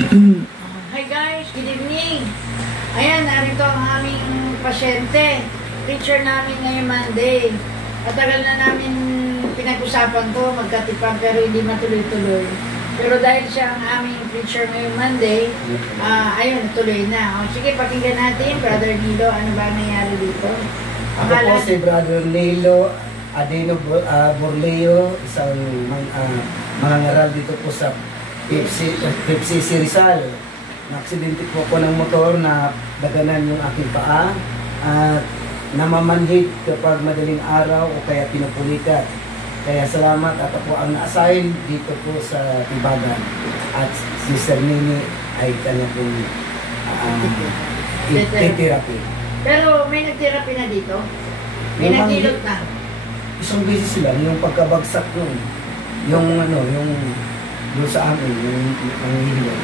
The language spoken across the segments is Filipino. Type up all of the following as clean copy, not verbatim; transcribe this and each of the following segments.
Hi guys, good evening. Ayan, narito ang aming pasyente. Preacher namin ngayong Monday. Matagal na namin pinag-usapan to, magkatipan, pero hindi matuloy-tuloy. Pero dahil siya ang aming preacher ngayong Monday, ayun, natuloy na. O, sige, pakinggan natin, Brother Nilo, ano ba nangyari dito? Ako po si Brother Nilo Adeno Borleo, isang mangangaral dito po sa PFCC Rizal. Na-aksidente po ako ng motor na daganan yung aking paa at namamanhid kapag madaling araw o kaya pinupulikat. Kaya salamat at ako ang na-assign dito po sa Tibagan. At si Sir Nini ay kanya pong therapy. Pero may nag-therapy na dito? May nagilot na? Isang beses lang, yung pagkabagsak nun. Yung doon sa amin, yung hilo.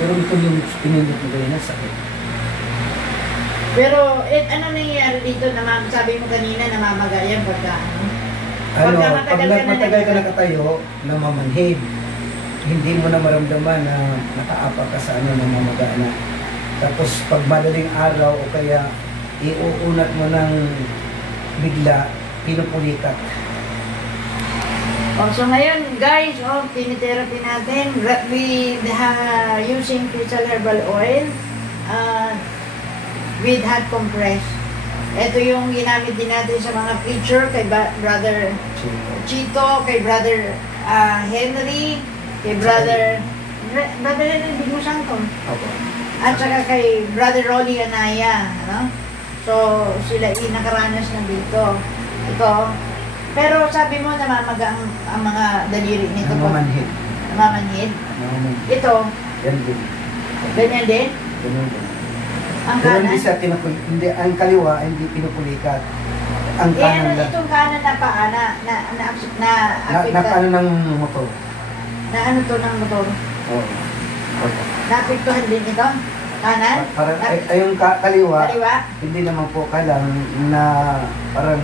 Pero ito yung pinindot mo kayo na sakit. Pero, ano nangyayari dito? Sabi mo kanina, namamaga yan pagka pag matagal ka nakatayo, namamanhid. Hindi mo na maramdaman na nakaapak ka sa namamaga na. Tapos pag madaling araw o kaya iuunat mo ng bigla, pinupulikat. So ngayon guys, pinitherapy natin with using crystal herbal oil with hot compress. Ito yung ginamit din natin sa mga preacher, kay Brother Chito, kay Brother Henry, kay Brother Henry Digmo Santon, at saka kay Brother Rolly Anaya, no? So sila nakaranas na dito. Ito. Pero sabi mo namamaga ang mga daliri nito. Namamanhid. Namamanhid? Ito? Yan din. Ganyan din? Ganyan din. Ang pero kanan? hindi, ang kaliwa hindi pinupulikat. Ang kanan lang. Itong kanan na paa na ng motor. Na ano to ng motor? Oo. Naapektuhan din ito? Kanan? Yung kaliwa, hindi naman po kailangan na parang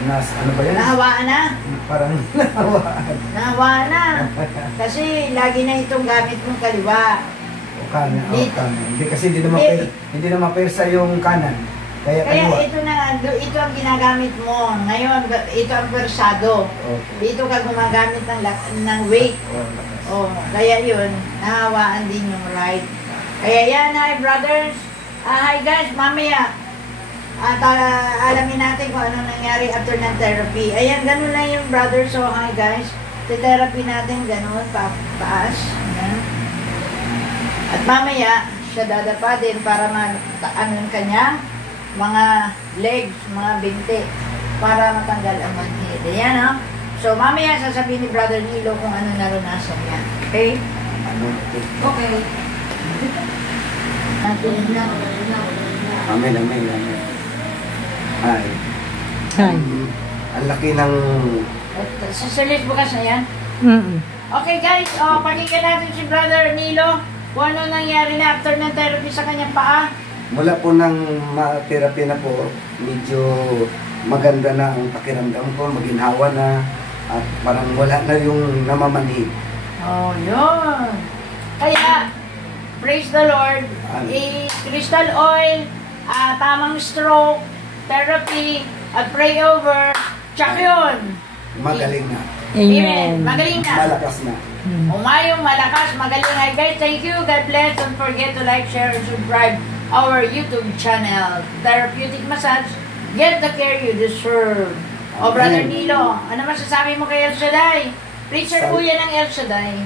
ano ba yan? Nahawaan na? Parang nahawaan. Nahawaan na. Kasi lagi na itong gamit mong kaliwa. O kanan. Hindi kasi hindi na mapersa yung kanan. Kaya kaliwa. Ito ang ginagamit mo. Ngayon, ito ang persado. Okay. Dito ka gumagamit ng weight. Kaya yun, nahawaan din yung right. Kaya yan, hi brothers. Hi guys, mamaya. At alamin natin kung ano nangyari after ng therapy. Ayan, ganun lang yung brother. So, hi guys. Therapy natin ganun, paas. Ayan. At mamaya, siya dadapa din para ano kanya, mga legs, mga binti, para matanggal ang manhid. Ayan, no? So, mamaya sasabihin ni Brother Nilo kung ano naranasan niya. Okay? Okay. Amen. Hi. Ang laki ng... Sasalit bukas na yan? Okay guys, pakinggan natin si Brother Nilo kung ano nangyari na after ng therapy sa kanyang paa. Mula po nang ma-therapy na po, medyo maganda na ang pakiramdam ko, maginhawa na, at parang wala na yung namamanhid. Yun. Kaya, praise the Lord, crystal oil, tamang stroke, therapy, at pray over, tsak yun. Magaling na. Amen. Magaling na. Malakas na. Umayong malakas, magaling. Hi guys, thank you. God bless. Don't forget to like, share, and subscribe our YouTube channel. Therapeutic Massage. Get the care you deserve. Brother Nilo, ano masasabi mo kay El Shaddai? Preacher po yan ng El Shaddai.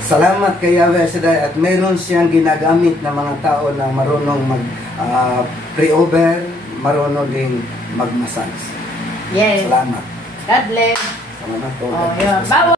Salamat kay El Shaddai at meron siyang ginagamit na mga tao na marunong mag-pre-over, marunong din mag-massage. Yes. Salamat. God bless. Salamat po. Yun.